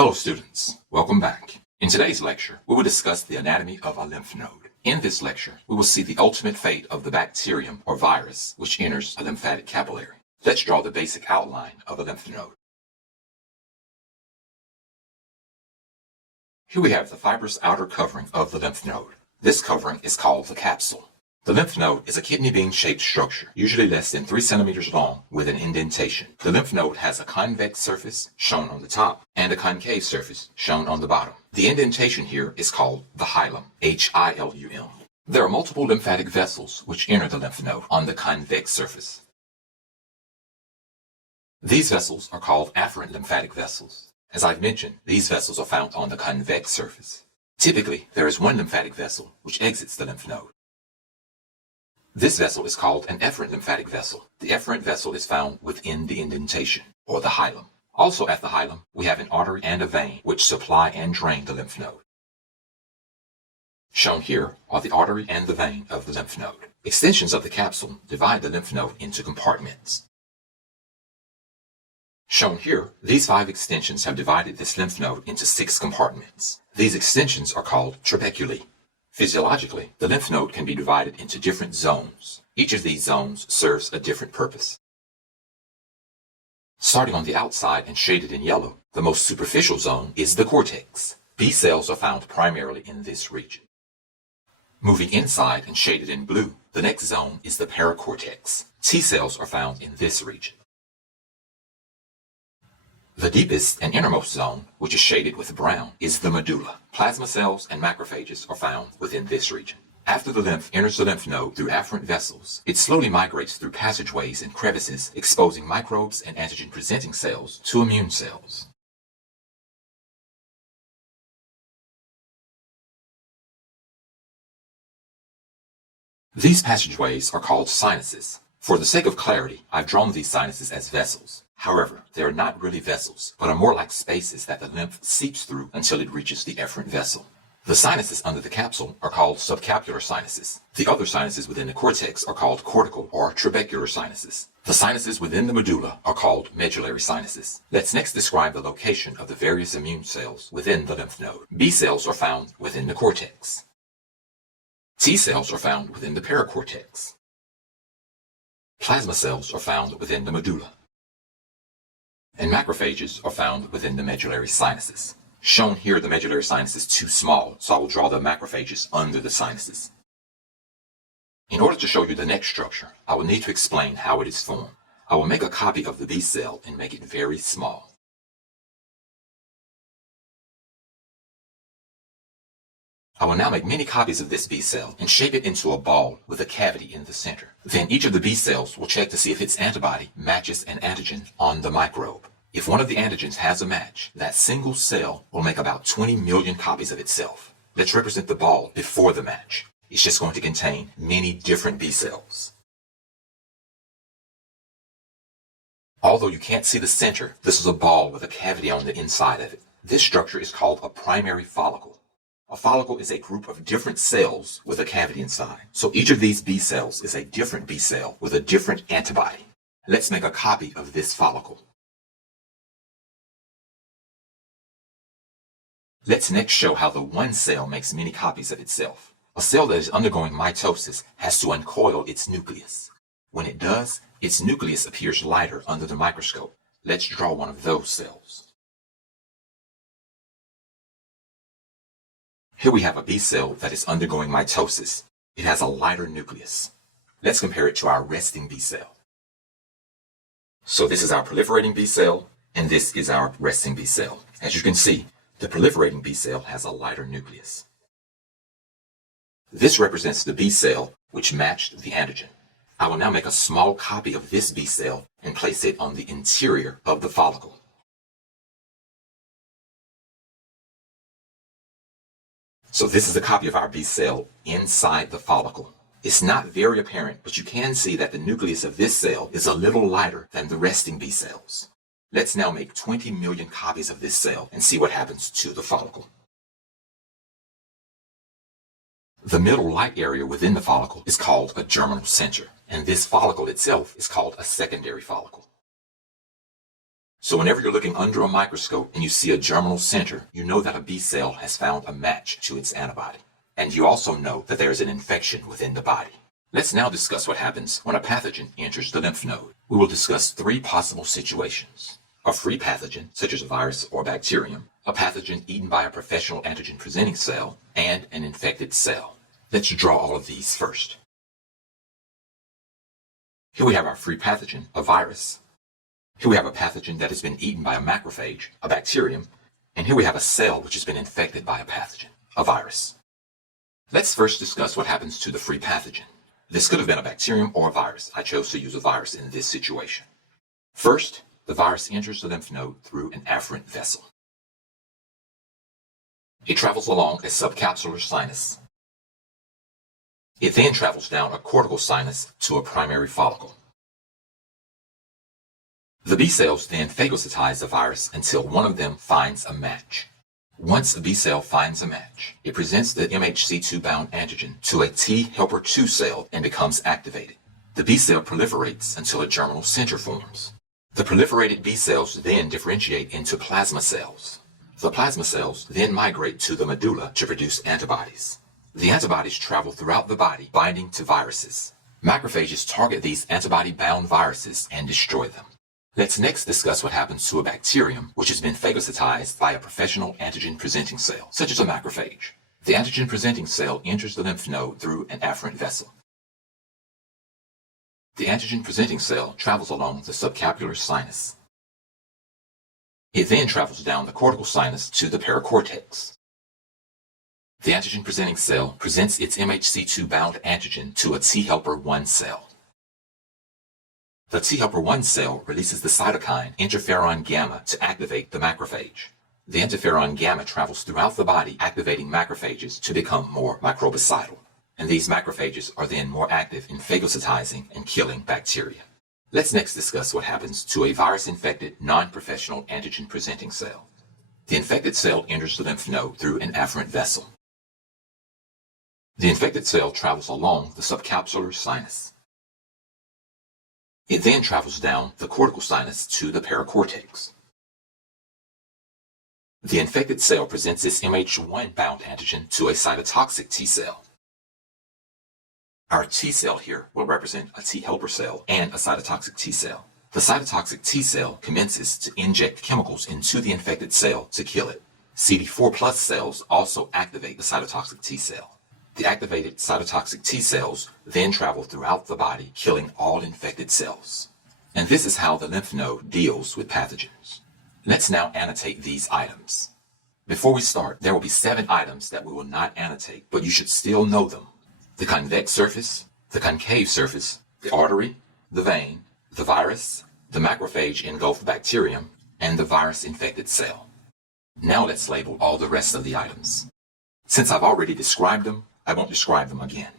Hello students, welcome back. In today's lecture, we will discuss the anatomy of a lymph node. In this lecture, we will see the ultimate fate of the bacterium or virus which enters a lymphatic capillary. Let's draw the basic outline of a lymph node. Here we have the fibrous outer covering of the lymph node. This covering is called the capsule. The lymph node is a kidney bean-shaped structure, usually less than 3 centimeters long, with an indentation. The lymph node has a convex surface, shown on the top, and a concave surface, shown on the bottom. The indentation here is called the hilum, H-I-L-U-M. There are multiple lymphatic vessels which enter the lymph node on the convex surface. These vessels are called afferent lymphatic vessels. As I've mentioned, these vessels are found on the convex surface. Typically, there is one lymphatic vessel which exits the lymph node. This vessel is called an efferent lymphatic vessel. The efferent vessel is found within the indentation, or the hilum. Also at the hilum, we have an artery and a vein which supply and drain the lymph node. Shown here are the artery and the vein of the lymph node. Extensions of the capsule divide the lymph node into compartments. Shown here, these 5 extensions have divided this lymph node into 6 compartments. These extensions are called trabeculae. Physiologically, the lymph node can be divided into different zones. Each of these zones serves a different purpose. Starting on the outside and shaded in yellow, the most superficial zone is the cortex. B cells are found primarily in this region. Moving inside and shaded in blue, the next zone is the paracortex. T cells are found in this region. The deepest and innermost zone, which is shaded with brown, is the medulla. Plasma cells and macrophages are found within this region. After the lymph enters the lymph node through afferent vessels, it slowly migrates through passageways and crevices, exposing microbes and antigen-presenting cells to immune cells. These passageways are called sinuses. For the sake of clarity, I've drawn these sinuses as vessels. However, they are not really vessels, but are more like spaces that the lymph seeps through until it reaches the efferent vessel. The sinuses under the capsule are called subcapsular sinuses. The other sinuses within the cortex are called cortical or trabecular sinuses. The sinuses within the medulla are called medullary sinuses. Let's next describe the location of the various immune cells within the lymph node. B cells are found within the cortex. T cells are found within the paracortex. Plasma cells are found within the medulla. And macrophages are found within the medullary sinuses. Shown here, the medullary sinus is too small, so I will draw the macrophages under the sinuses. In order to show you the next structure, I will need to explain how it is formed. I will make a copy of the B cell and make it very small. I will now make many copies of this B cell and shape it into a ball with a cavity in the center. Then each of the B cells will check to see if its antibody matches an antigen on the microbe. If one of the antigens has a match, that single cell will make about 20 million copies of itself. Let's represent the ball before the match. It's just going to contain many different B cells. Although you can't see the center, this is a ball with a cavity on the inside of it. This structure is called a primary follicle. A follicle is a group of different cells with a cavity inside. So each of these B cells is a different B cell with a different antibody. Let's make a copy of this follicle. Let's next show how the one cell makes many copies of itself. A cell that is undergoing mitosis has to uncoil its nucleus. When it does, its nucleus appears lighter under the microscope. Let's draw one of those cells. Here we have a B cell that is undergoing mitosis. It has a lighter nucleus. Let's compare it to our resting B cell. So this is our proliferating B cell, and this is our resting B cell. As you can see, the proliferating B cell has a lighter nucleus. This represents the B cell which matched the antigen. I will now make a small copy of this B cell and place it on the interior of the follicle. So this is a copy of our B cell inside the follicle. It's not very apparent, but you can see that the nucleus of this cell is a little lighter than the resting B cells. Let's now make 20 million copies of this cell and see what happens to the follicle. The middle light area within the follicle is called a germinal center, and this follicle itself is called a secondary follicle. So whenever you're looking under a microscope and you see a germinal center, you know that a B cell has found a match to its antibody. And you also know that there is an infection within the body. Let's now discuss what happens when a pathogen enters the lymph node. We will discuss 3 possible situations. A free pathogen, such as a virus or bacterium, a pathogen eaten by a professional antigen-presenting cell, and an infected cell. Let's draw all of these first. Here we have our free pathogen, a virus. Here we have a pathogen that has been eaten by a macrophage, a bacterium, and here we have a cell which has been infected by a pathogen, a virus. Let's first discuss what happens to the free pathogen. This could have been a bacterium or a virus. I chose to use a virus in this situation. First, the virus enters the lymph node through an afferent vessel. It travels along a subcapsular sinus. It then travels down a cortical sinus to a primary follicle. The B cells then phagocytize the virus until one of them finds a match. Once a B cell finds a match, it presents the MHC2-bound antigen to a T helper 2 cell and becomes activated. The B cell proliferates until a germinal center forms. The proliferated B cells then differentiate into plasma cells. The plasma cells then migrate to the medulla to produce antibodies. The antibodies travel throughout the body, binding to viruses. Macrophages target these antibody-bound viruses and destroy them. Let's next discuss what happens to a bacterium which has been phagocytized by a professional antigen-presenting cell, such as a macrophage. The antigen-presenting cell enters the lymph node through an afferent vessel. The antigen-presenting cell travels along the subcapsular sinus. It then travels down the cortical sinus to the paracortex. The antigen-presenting cell presents its MHC2-bound antigen to a T helper 1 cell. The T helper 1 cell releases the cytokine interferon gamma to activate the macrophage. The interferon gamma travels throughout the body, activating macrophages to become more microbicidal. And these macrophages are then more active in phagocytizing and killing bacteria. Let's next discuss what happens to a virus-infected, non-professional antigen-presenting cell. The infected cell enters the lymph node through an afferent vessel. The infected cell travels along the subcapsular sinus. It then travels down the cortical sinus to the paracortex. The infected cell presents its MH1-bound antigen to a cytotoxic T cell. Our T cell here will represent a T helper cell and a cytotoxic T cell. The cytotoxic T cell commences to inject chemicals into the infected cell to kill it. CD4+ cells also activate the cytotoxic T cell. The activated cytotoxic T cells then travel throughout the body, killing all infected cells. And this is how the lymph node deals with pathogens. Let's now annotate these items. Before we start, there will be 7 items that we will not annotate, but you should still know them. The convex surface, the concave surface, the artery, the vein, the virus, the macrophage engulfed bacterium, and the virus-infected cell. Now let's label all the rest of the items. Since I've already described them, I won't describe them again.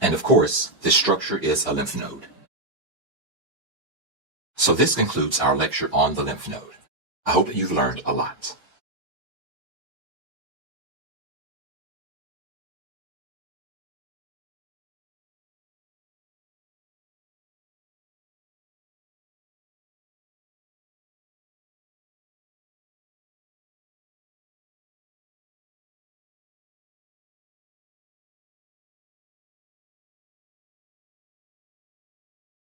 And of course, this structure is a lymph node. So this concludes our lecture on the lymph node. I hope that you've learned a lot.